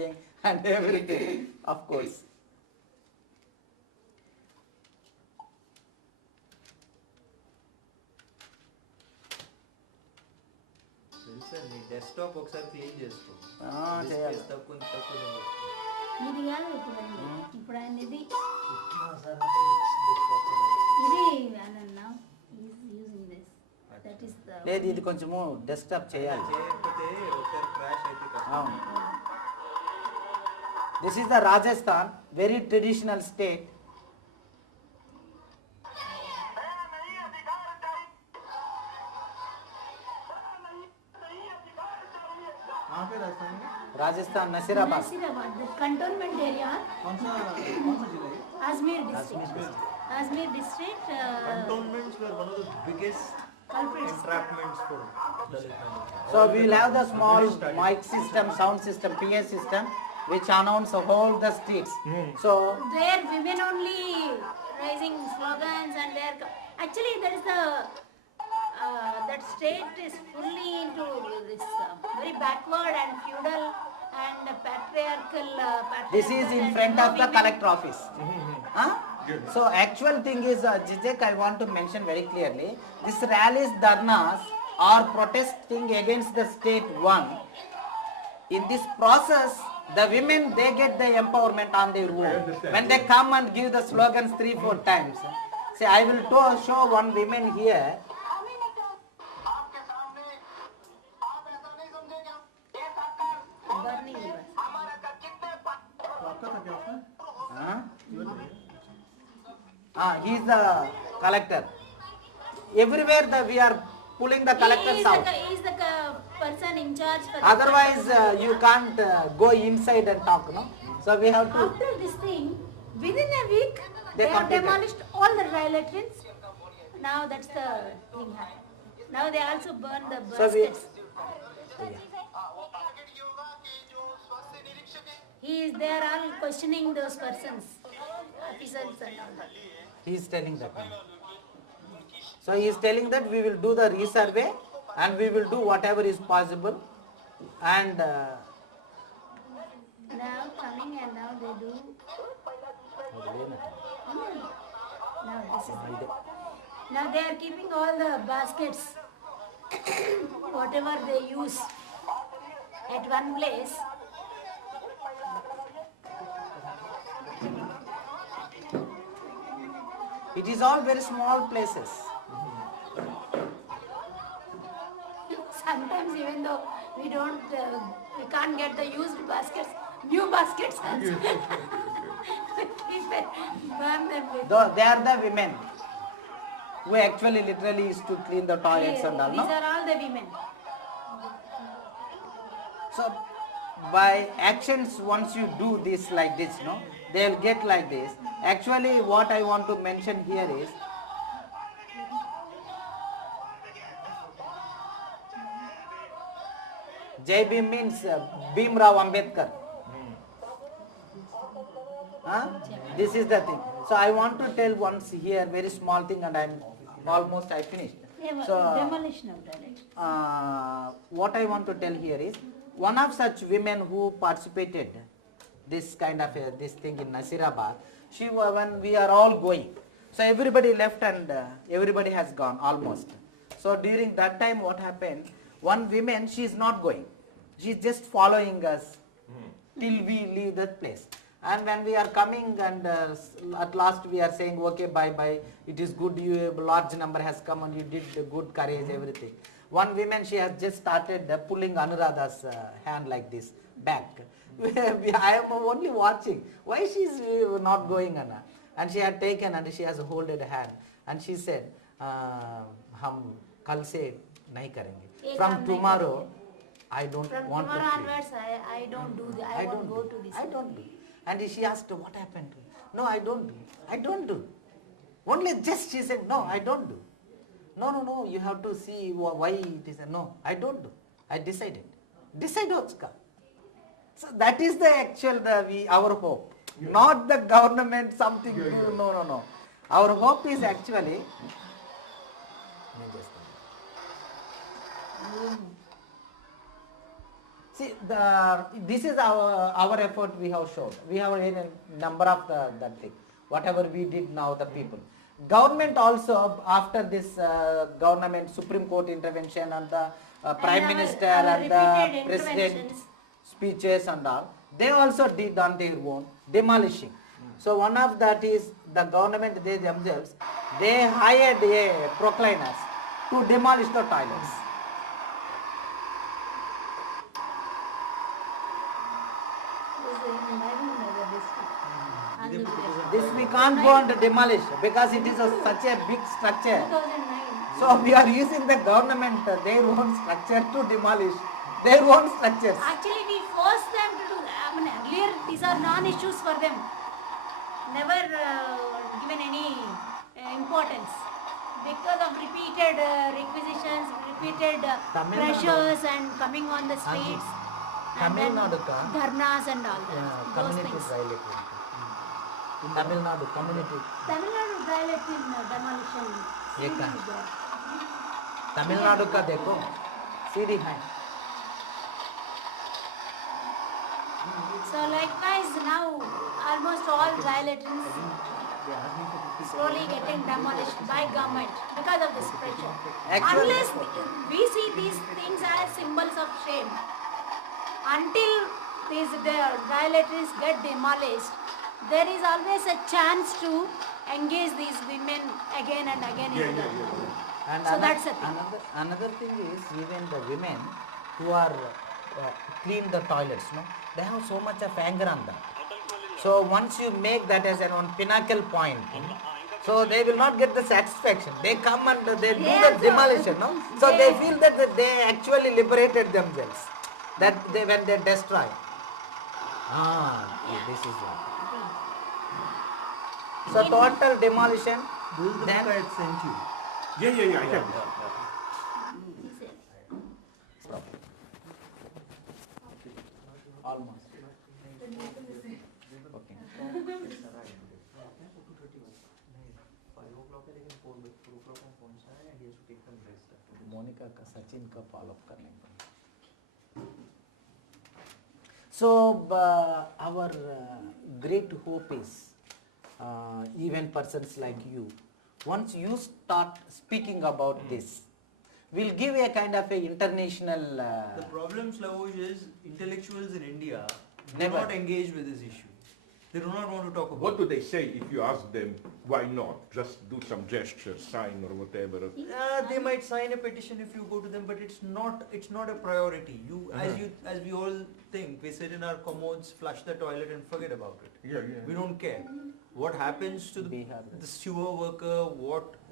scavenging and everything, of course. Sir నీ desktop ఒకసారి clean చేసుకో. చేయాలి. తక్కువ ఇది కాదు ఇప్పుడు ఆయన ఇది అన్న using this that is the లేదు ఇది కొంచెము డెస్క్టాప్ చేయాలి. చేయకపోతే ఒకసారి క్రాష్ అయితే కష్టం. అవును. This is the Rajasthan, very traditional state. Rajasthan Nasirabad the cantonment area. कौन सा जिला है? Ajmer district. Ajmer district. Cantonments were one of the biggest culprits. entrapments for Dalit minorities. So we will have the small mic system, sound system, PA system, which announce all the streets. So There women only raising slogans and they are actually there is the that state is fully into this very backward and feudal and patriarchal. this is in and front no of the women. collector office. Huh? So actual thing is, Žižek, I want to mention very clearly, this rallies, dharnas are protesting against the state one. In this process, the women, they get the empowerment on their own. When they come and give the slogans 3-4 times. See, I will show one woman here. Burning rivers. आपका था क्या उसमें? He is the collector. Everywhere we are pulling the collectors out. He is the person in charge for the Otherwise, you can't go inside and talk, no? So we have to. After this thing, within a week, They they have completed. demolished all the latrines. Now that's the thing happened. Now they also burn the So we. baskets. They are all questioning those persons, officers and all that. He is telling that. So he is telling that we will do the resurvey and we will do whatever is possible. And Now coming and now they do. Now this is. Now they are keeping all the baskets, whatever they use, at one place. it is all very small places. Sometimes even though we can't get the used baskets, new baskets also. Keep it, burn them with. Though they are the women who actually literally is to clean the toilets and all. These No? are all the women. So by actions, once you do this like this, no, they will get like this. Actually, what I want to mention here is, Jai Bhim means Bhim Rao Ambedkar. Huh? This is the thing. So I want to tell once here very small thing, and I finished. So Demolition of toilets. what I want to tell here is, one of such women who participated this kind of this thing in Nasirabad, when we are all going, so everybody left and everybody has gone almost. So during that time what happened, one woman, she is not going, she is just following us till we leave that place. And when we are coming and at last we are saying okay, bye bye, it is good, you a large number has come and you did good courage, everything. One woman, she has just started pulling Anuradha's hand like this back. I am only watching. Why she is not going, Anna? And she had taken and she has holded a hand and she said, "Hum kal se nahi karenge. From tomorrow, I don't From want to tomorrow clean. onwards, I don't do that. I won't go to this. I don't do. And she asked, what happened to you? No, I don't do. I don't do. Only just she said, no, I don't do. No, you have to see why it is. No, I don't do. I decided. Decide Ochka. So that is the actual, our hope. Not the government something do. No. Our hope is actually, See, this is our effort we have shown. We have a number of that thing. Whatever we did now, the people. Government also, after this government Supreme Court intervention and the Prime Minister and the President speeches and all, they also did on their own demolishing. So one of that is the government, they themselves, they hired a proclaimers to demolish the toilets. This we can't go and demolish because it is such a big structure. 2009. So we are using the government, their own structure to demolish their own structures. Actually, we forced them to do that. I mean, earlier these are non-issues for them. Never given any importance. Because of repeated requisitions, repeated Tamil Nadu. pressures and coming on the streets. And Tamil then Nadu ka? dharnas and all that. Those Community things. violated. Tamil Nadu community. Tamil Nadu violated demolition. एक CD कहाँ? is there. Tamil Nadu का देखो CD है. So likewise now almost all violations slowly getting demolished by government because of this pressure. Actually- Unless we see these things as symbols of shame, until these violations get demolished, there is always a chance to engage these women again and again in the And So that's the thing. Another thing is even the women who are clean the toilets, no, they have so much of anger on them. So once you make that as an one pinnacle point, so they will not get the satisfaction. They come and they do the demolition, no. So they feel that they actually liberated themselves. That they when they destroy. This is it. So total demolition. This is the Then book I had sent you. Yeah, I have it. Almost. Okay. 5 o'clock है लेकिन 4 o'clock में पहुंचना है and he has to take some rest. Monika का सचिन का follow up करने को. So our great hope is even persons like you, once you start speaking about this, will give a kind of a international. The problem, Slavoj, is intellectuals in India do Never. not engage with this issue. They do not want to talk about What do they say if you ask them why not? Just do some gesture, sign or whatever. They might sign a petition if you go to them, but it's not a priority. As we all think, we sit in our commodes, flush the toilet and forget about it. Yeah. We don't care. What happens to the sewer worker,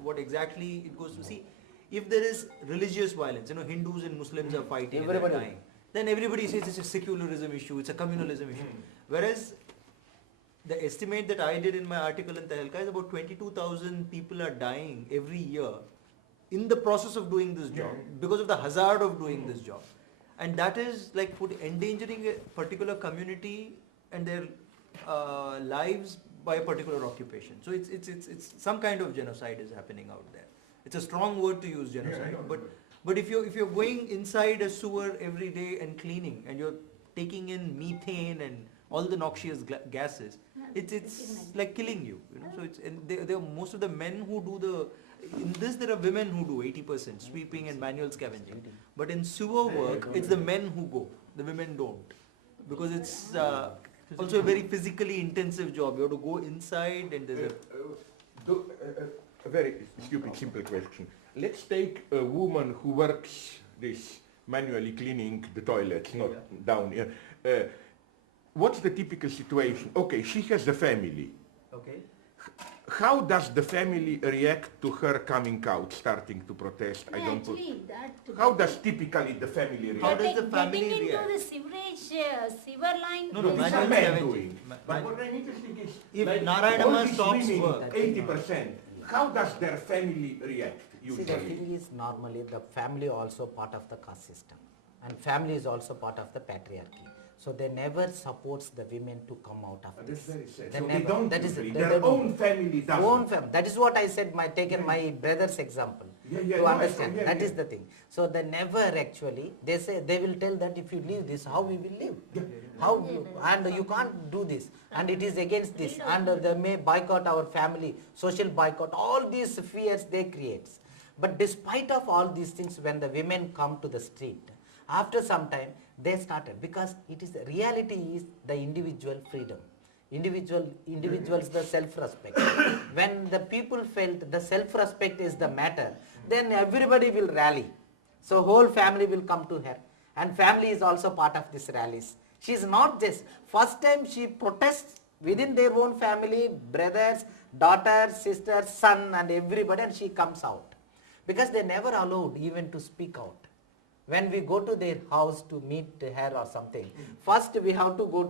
what exactly it goes to. See, if there is religious violence, Hindus and Muslims are fighting and Everybody. they're dying, then everybody says it's a secularism issue, it's a communalism issue. Whereas the estimate that I did in my article in Tehelka is about 22,000 people are dying every year in the process of doing this job because of the hazard of doing this job. And that is like endangering a particular community and their lives by a particular occupation. So it's some kind of genocide is happening out there. It's a strong word to use, genocide. But if you're going inside a sewer every day and cleaning and you're taking in methane and all the noxious gases, it's like killing you. So there are most of the men who do in this there are women who do 80% sweeping and manual scavenging. But in sewer work, it's the men who go, the women don't, because it's also a very physically intensive job. You have to go inside and there's A very stupid, simple question. Let's take a woman who works this manually cleaning the toilets, not down here. What's the typical situation? Okay, she has a family. okay. How does the family react to her coming out, starting to protest? How does typically the family react? How does the family getting into react? the sewerage, sewer line. No, These are manual men scavenging. doing. But what I'm interested is, If like, Narayana all these stops women, work. 80%, how does their family react See, the usually? thing is normally the family also part of the caste system, and family is also part of the patriarchy. So they never supports the women to come out of That's this. very sad. They So never. they don't That is usually. they Their don't. own family doesn't. Own family. That is what I said. Taken my brother's example. Yeah, to no, understand. yeah, That is yeah. the thing. So they never actually, they say, they will tell that if you leave this, how we will live? How, and you can't do this, and it is against this, and they may boycott our family, social boycott, all these fears they create. But despite of all these things, when the women come to the street, after some time, they started, because it is, reality is the individual freedom. Individuals the self-respect. When the people felt the self-respect is the matter, then everybody will rally. So whole family will come to her, and family is also part of this rallies. She is not just, first time she protests within their own family, brothers, daughters, sisters, son, and everybody, and she comes out. Because they never allowed even to speak out. When we go to their house to meet her or something, first we have to go to